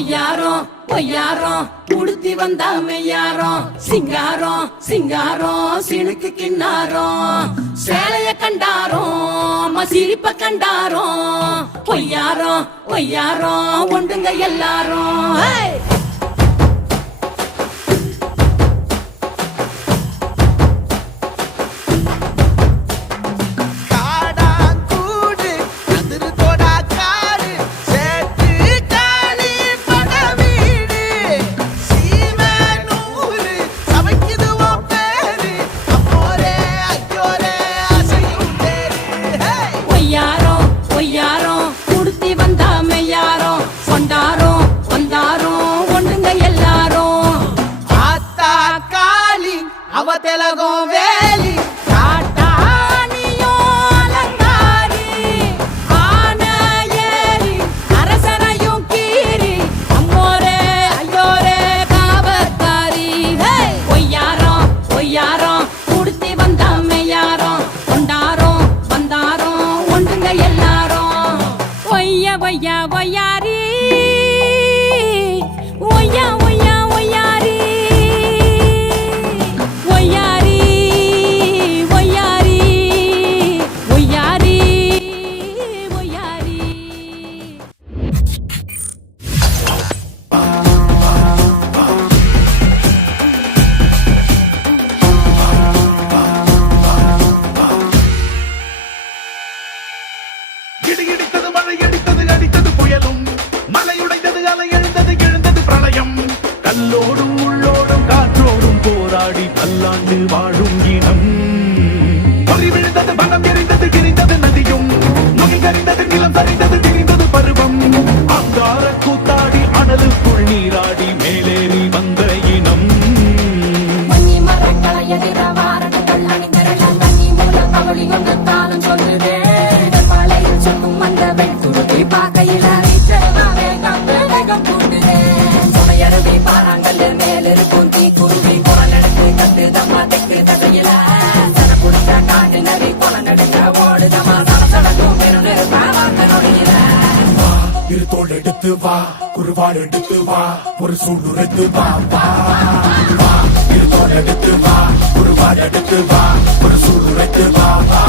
பொய்யாரம் பொய்யாரம் உடுத்தி வந்தா மெய்யாரம் சிங்காரம் சிங்காரம் சினுக்கு கிண்ணாரம் சேலைய கண்டாரோம் சிரிப்ப கண்டாரோம் பொய்யாரம் பொய்யாரம் ஒண்டுங்க எல்லாரும். அவ தெலகம் வேலி காட்டானியும் அலங்காரி ஆன ஏறி அரசனையும் கீறி அம்மோரே ஐயோரே காவற்காரி. பொய்யாரம் பொய்யாரம் உடுத்தி வந்தா மெய்யாரம் கொண்டாரோம் வந்தாரோம் ஒன்றுங்க எல்லாரும். ஒய்யா ஒய்யா ஒய்யாரி ஒய்யா ஒய்யா ஒய்யாரி இடித்தது மழை அடித்தது அடித்தது புயலும் மலையுடைந்தது அலை எழுந்தது எழுந்தது பிரளயம் கல்லோடும் உள்ளோடும் காற்றோடும் போராடி பல்லாண்டு வாழும் இனம் பொறி விழுந்தது மனம் எரிந்தது கிரிந்தது நதியும் நுகை கரிந்தது நிலம் சரிந்தது திரிந்தது பருவம் அங்கார கூத்தாடி அனலுக்குள் நீராடி மேலேறி வந்த இனம் சொல்லுதே பாக்கையில சுமையருவி பாறாங்கல் மேல் இருக்கும் தீ குருவி குரல் எடுத்து கத்து தம்மா தெக்கு தகையில சன குடிச்ச காட்டு நரி குளங்கடுங்க ஓடுதமா சடசடக்கும் பெருநெருப்பா வாங்க நொடியில இரு தோல் எடுத்து வா குருவாள் எடுத்து வா ஒரு சூடு எடுத்து வா வா இரு தோல் எடுத்து வா குருவாள் எடுத்து வா ஒரு சூடு எடுத்து வா வா